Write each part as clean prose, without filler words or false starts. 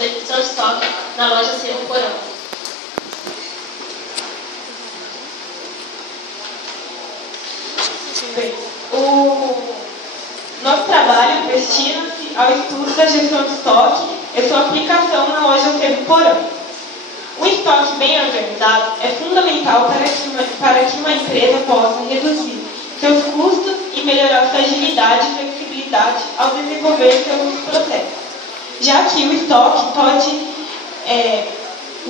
substituição de estoque na loja Sebo Porão. Bem, o nosso trabalho destina-se ao estudo da gestão de estoque e sua aplicação na loja Sebo Porão. Um estoque bem organizado é fundamental para que uma empresa possa reduzir seus custos e melhorar sua agilidade e flexibilidade ao desenvolver seus processos, já que o estoque pode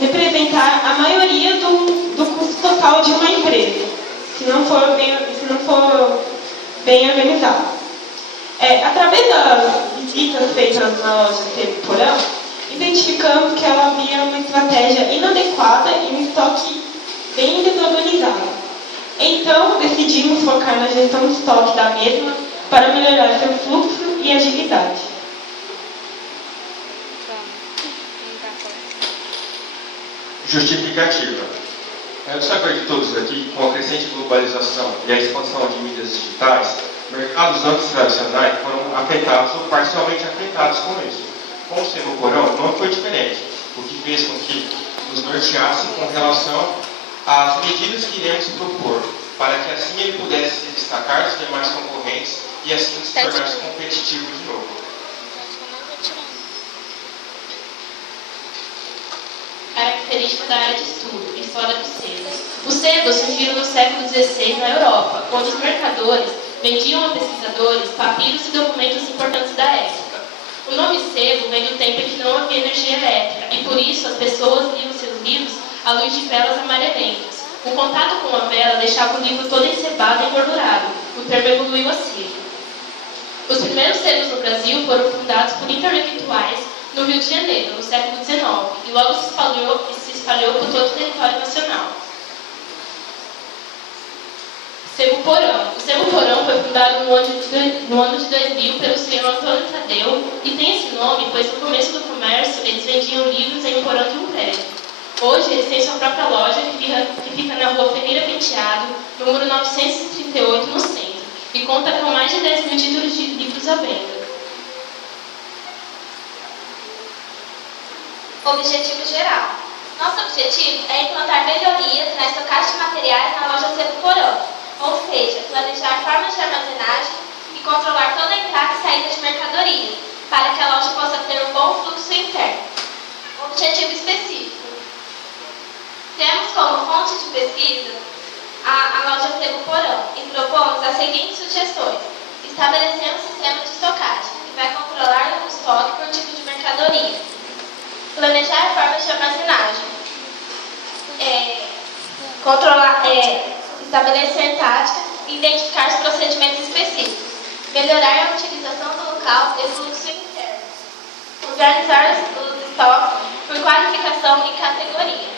representar a maioria do custo total de uma empresa, se não for bem organizado. Através das visitas feitas na loja Sebo Porão, identificamos que ela havia uma estratégia inadequada e um estoque bem desorganizado. Então, decidimos focar na gestão de estoque da mesma para melhorar seu fluxo e agilidade. Justificativa. É do saber de todos aqui, com a crescente globalização e a expansão de mídias digitais, mercados antes tradicionais foram afetados ou parcialmente afetados com isso. Com o Sebo Porão não foi diferente, o que fez com que nos norteasse com relação às medidas que iremos propor, para que assim ele pudesse se destacar dos demais concorrentes e assim se tornasse competitivo de novo. Característica da área de estudo, história do sebo. O sebo surgiu no século XVI na Europa, onde os mercadores vendiam a pesquisadores papiros e documentos importantes da época. O nome sebo vem do tempo em que não havia energia elétrica e por isso as pessoas liam seus livros à luz de velas amarelentas. O contato com a vela deixava o livro todo ensebado e engordurado. O termo evoluiu assim. Os primeiros sebos no Brasil foram fundados por intelectuais no Rio de Janeiro, no século XIX, e logo se espalhou por todo o território nacional. Sebo Porão. O Sebo Porão foi fundado no ano de 2000 pelo senhor Antônio Tadeu e tem esse nome pois no começo do comércio eles vendiam livros em um porão de um prédio. Hoje eles têm sua própria loja que fica na rua Ferreira Penteado, número 938, no centro, e conta com mais de 10 mil títulos de livros à venda. Objetivo geral. Nosso objetivo é implantar melhorias na estocagem de materiais na loja Sebo Porão, ou seja, planejar formas de armazenagem e controlar toda a entrada e saída de mercadorias, para que a loja possa ter um bom fluxo interno. Objetivo específico. Temos como fonte de pesquisa a loja Sebo Porão e propomos as seguintes sugestões. Estabelecendo um sistema de estocagem, que vai controlar o estoque por tipo de mercadoria. Planejar formas de armazenagem. Estabelecer táticas e identificar os procedimentos específicos. Melhorar a utilização do local e fluxo interno. Organizar os estoques por qualificação e categoria.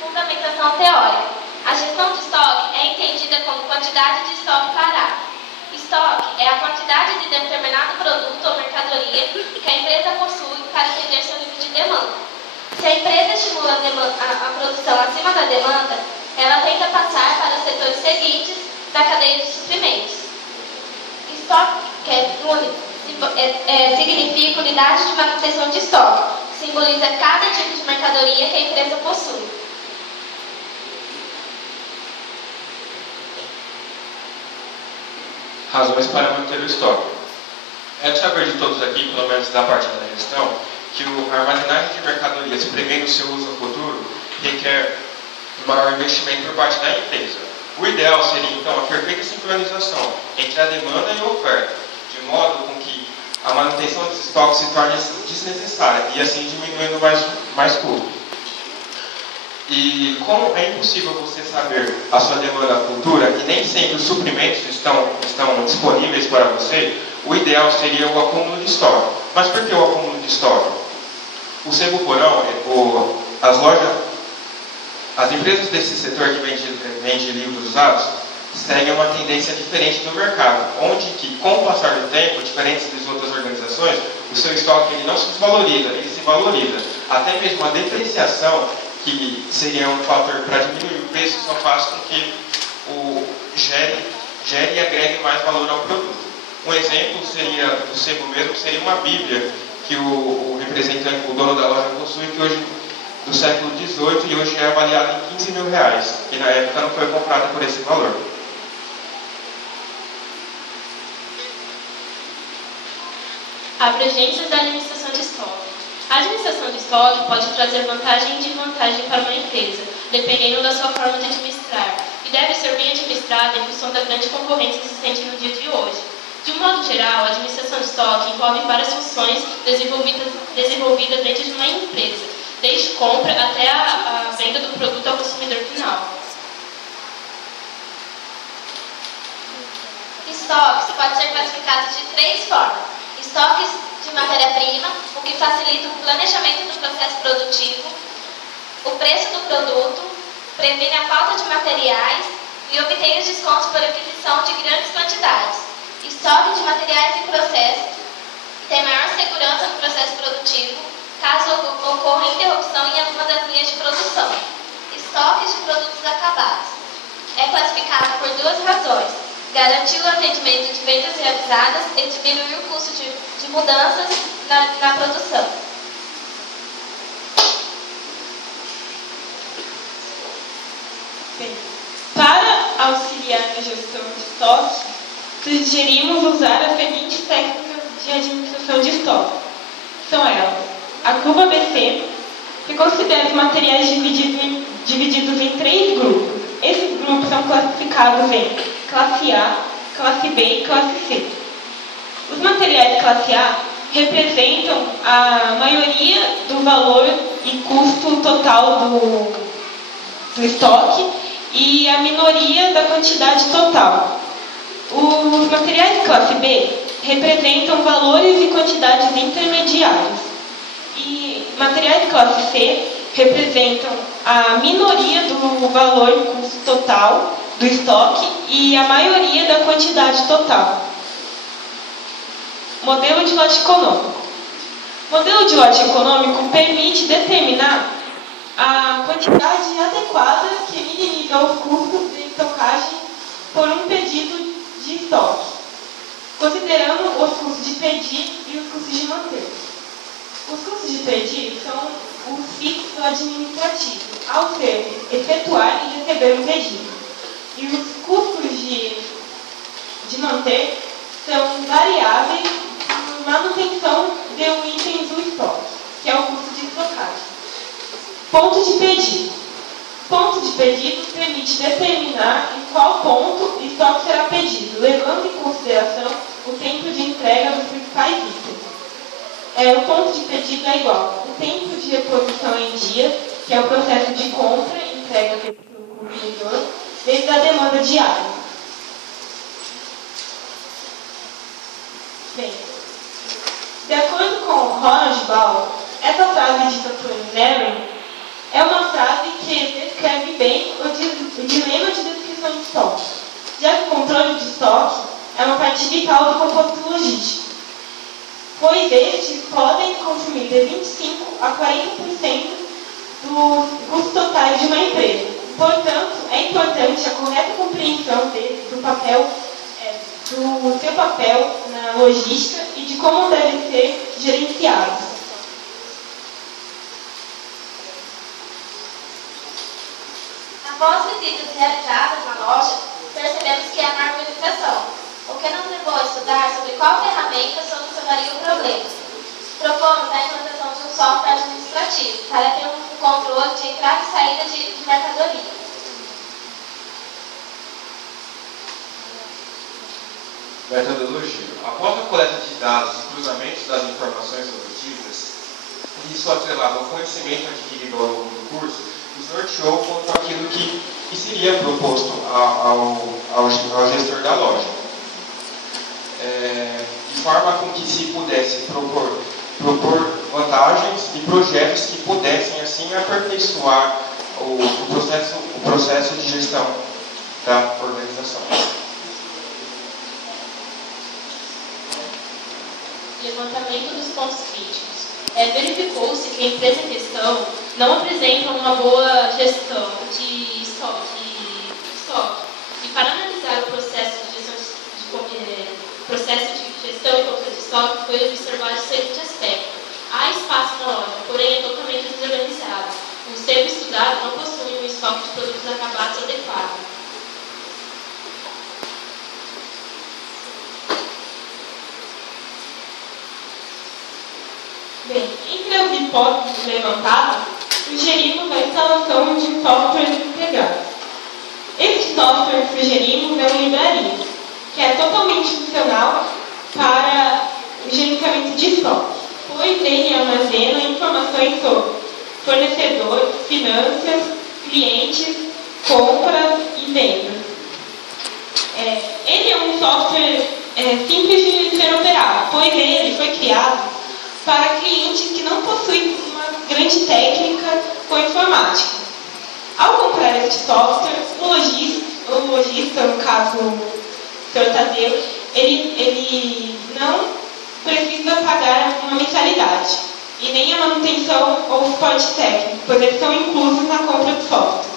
Fundamentação teórica. A gestão de estoque é entendida como quantidade de estoque parado. Estoque é a quantidade de determinado produto ou mercadoria que a empresa possui para atender seu nível de demanda. Se a empresa estimula a produção acima da demanda, ela tenta passar para os setores seguintes da cadeia de suprimentos. Estoque significa unidade de manutenção de estoque, simboliza cada tipo de mercadoria que a empresa possui. Razões para manter o estoque. É de saber de todos aqui, pelo menos da parte da gestão, que a armazenagem de mercadorias prevendo o seu uso no futuro requer um maior investimento por parte da empresa. O ideal seria, então, a perfeita sincronização entre a demanda e a oferta, de modo com que a manutenção dos estoques se torne desnecessária e assim diminuindo mais custos. E como é impossível você saber a sua demanda futura e nem sempre os suprimentos estão disponíveis para você, o ideal seria o acúmulo de estoque. Mas por que o acúmulo de estoque? O Sebo Porão, as empresas desse setor que vende livros usados, seguem uma tendência diferente no mercado, onde que, com o passar do tempo, diferente das outras organizações, o seu estoque ele não se desvaloriza, ele se valoriza. Até mesmo a depreciação, que seria um fator para diminuir o preço, só faz com que gere e agregue mais valor ao produto. Um exemplo seria do sebo mesmo, seria uma bíblia que o representante, o dono da loja possui, que hoje do século XVIII e hoje é avaliado em R$15.000, que na época não foi comprada por esse valor. Abrangências da administração de estoque. A administração de estoque pode trazer vantagem e desvantagem para uma empresa, dependendo da sua forma de administrar, e deve ser bem administrada em função da grande concorrência existente no dia de hoje. De um modo geral, a administração de estoque envolve várias funções desenvolvidas dentro de uma empresa, desde compra até a venda do produto ao consumidor final. Estoques podem ser classificados de 3 formas. Estoques de matéria-prima, o que facilita o planejamento do processo produtivo, o preço do produto, previne a falta de materiais e obtém os descontos por aquisição de grandes quantidades. Estoque de materiais em processo tem maior segurança no processo produtivo, caso ocorra interrupção em alguma das linhas de produção. Estoques de produtos acabados. É classificado por 2 razões: garantir o atendimento de vendas realizadas e diminuir o custo de mudanças na produção. Bem, para auxiliar na gestão de estoque, sugerimos usar as seguintes técnicas de administração de estoque. São elas: a curva ABC, que considera os materiais divididos em 3 grupos. Esses grupos são classificados em classe A, classe B e classe C. Os materiais classe A representam a maioria do valor e custo total do estoque e a minoria da quantidade total. Os materiais classe B representam valores e quantidades intermediários. E materiais classe C representam a minoria do valor e custo total do estoque e a maioria da quantidade total. Modelo de lote econômico. Modelo de lote econômico permite determinar a quantidade adequada que minimiza os custos de estocagem por um pedido de estoque, considerando os custos de pedir e os custos de manter. Os custos de pedir são o fixo administrativo, ao ser efetuar e receber um pedido. E os custos de manter são variáveis de manutenção de um item do estoque, que é o custo de estocagem. Ponto de pedido. Ponto de pedido permite determinar em qual ponto o estoque será pedido, levando em consideração o tempo de entrega dos principais itens. O ponto de pedido é igual ao tempo de reposição em dia, que é o processo de compra e entrega pelo consumidor, desde a demanda diária. Bem, de acordo com Ronald Ball, essa frase dita por Nehring é uma frase que descreve bem o dilema de descrição de estoque, já que o controle de estoque é uma parte vital do composto logístico, pois estes podem consumir de 25% a 40% dos custos totais de uma empresa. Portanto, é importante a correta compreensão do seu papel na logística e de como deve ser gerenciado. Após visitas realizadas na loja, percebemos que há uma harmonização, o que nos levou a estudar sobre qual ferramenta solucionaria o problema. Propomos a implantação de um software administrativo para ter um controle de entrada e saída de mercadoria. Metodologia. Após a coleta de dados e cruzamento das informações obtidas, isso atrelado ao conhecimento adquirido ao longo do curso, nos norteou quanto àquilo que seria proposto ao gestor da loja. De forma com que se pudesse propor vantagens e projetos que pudessem assim aperfeiçoar o processo de gestão da organização. Levantamento dos pontos críticos. Verificou-se que a empresa em questão não apresenta uma boa gestão de estoque. E para analisar o processo de gestão e controle de estoque, foi observado o seguinte aspecto: Bem, entre as hipóteses levantadas, sugerimos a instalação de um software integrado. Este software que sugerimos é um livraria, que é totalmente funcional para o gerenciamento de estoque, pois ele armazena informações sobre fornecedores, finanças, clientes, compras e vendas. Ele é um software simples de ser operado, pois ele foi criado para clientes que não possuem uma grande técnica com informática. Ao comprar este software, o lojista, no caso o Sr. Tadeu, ele não precisa pagar uma mensalidade e nem a manutenção ou suporte técnico, pois eles são inclusos na compra do software.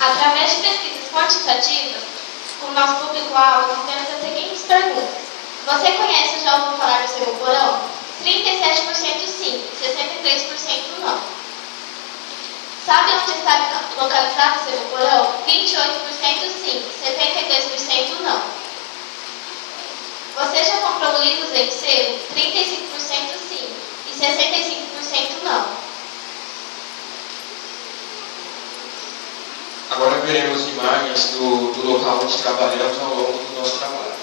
Através de pesquisas quantitativas, o nosso público-alvo fizemos as seguintes perguntas. Você conhece ou já ouviu falar do Sebo Porão? 37% sim, 63% não. Sabe onde está localizado o Sebo Porão? 28% sim, 72% não. Você já comprou livros em sebo? 35% sim e 65% não. Agora veremos imagens do local onde trabalhamos ao longo do nosso trabalho.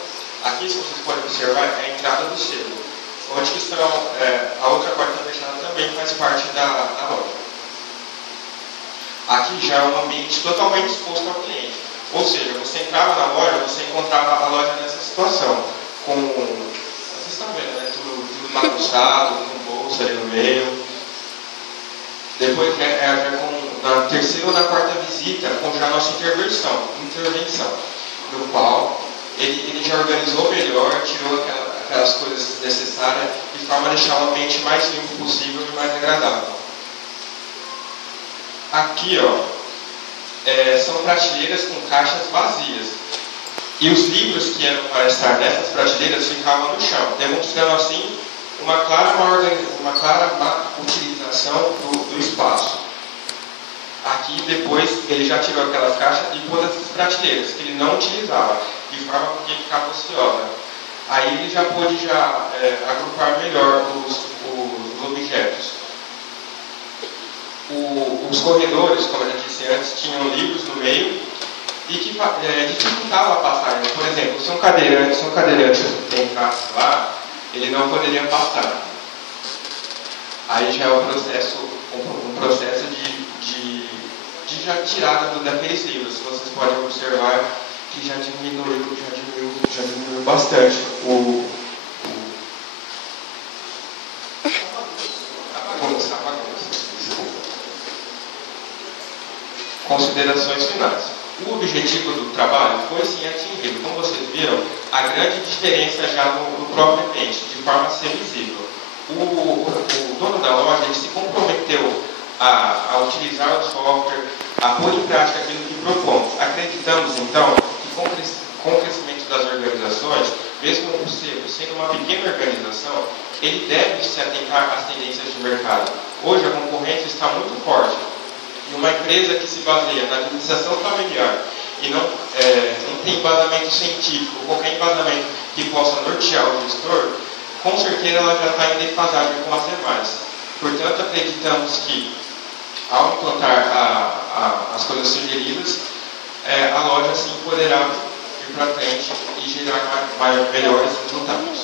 Aqui, se vocês podem observar, é a entrada do sebo, onde que estão, a outra porta fechada também faz parte da loja. Aqui já é um ambiente totalmente exposto ao cliente, ou seja, você entrava na loja, você encontrava a loja nessa situação, com, vocês estão vendo, né, tudo bagunçado, com bolsa ali no meio. Depois, na terceira ou na quarta visita, com já a nossa intervenção, no qual ele já organizou melhor, tirou aquelas coisas necessárias, de forma a deixar o ambiente mais limpo possível e mais agradável. Aqui, são prateleiras com caixas vazias. E os livros que eram para estar nessas prateleiras ficavam no chão, demonstrando assim uma clara utilização do espaço. Aqui depois ele já tirou aquelas caixas e pôs essas prateleiras que ele não utilizava, de forma que ficava ociosa. Aí ele já pôde agrupar melhor os objetos. Os corredores, como eu já disse antes, tinham livros no meio e que dificultava a passagem. Por exemplo, se um cadeirante entrasse lá, ele não poderia passar. Aí já é um processo de já tirada daqueles livros. Vocês podem observar que já diminuiu bastante a bagunça. Considerações finais. O objetivo do trabalho foi sim atingido. Como vocês viram, a grande diferença já no próprio ambiente, de forma a ser visível. O dono da loja ele se comprometeu a utilizar o software, a pôr em prática aquilo que propomos. Acreditamos, então, que com o crescimento das organizações, mesmo o sebo sendo uma pequena organização, ele deve se atentar às tendências de mercado. Hoje a concorrência está muito forte. E uma empresa que se baseia na administração familiar e não tem embasamento científico, qualquer embasamento que possa nortear o gestor, com certeza ela já está em defasagem com as demais. Portanto, acreditamos que, ao implantar as coisas sugeridas, a loja sim poderá ir para frente e gerar melhores resultados.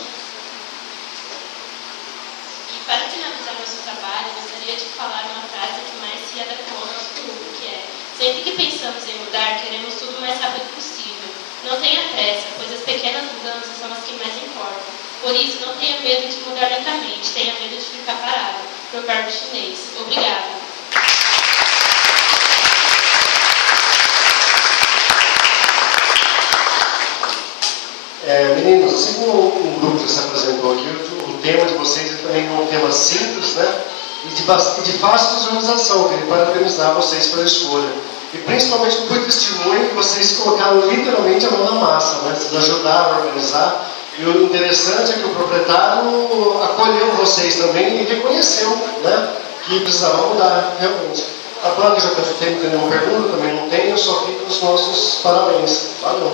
E para finalizar nosso trabalho, gostaria de falar uma frase que mais se adequou ao nosso grupo, que é: sempre que pensamos em mudar, queremos tudo o mais rápido possível. Não tenha pressa, pois as pequenas mudanças são as que mais importam. Por isso, não tenha medo de mudar lentamente, tenha medo de ficar parado. Provérbio chinês. Obrigada. Meninos, assim como o grupo já se apresentou aqui, o tema de vocês é também um tema simples, né? E de fácil visualização. Queria parabenizar vocês pela escolha. E principalmente por testemunho que vocês colocaram literalmente a mão na massa, né? Vocês ajudaram a organizar. E o interessante é que o proprietário acolheu vocês também e reconheceu, né? Que precisavam mudar, realmente. A Blanca já tem nenhuma pergunta, também não tem, eu só fico os nossos parabéns. Valeu!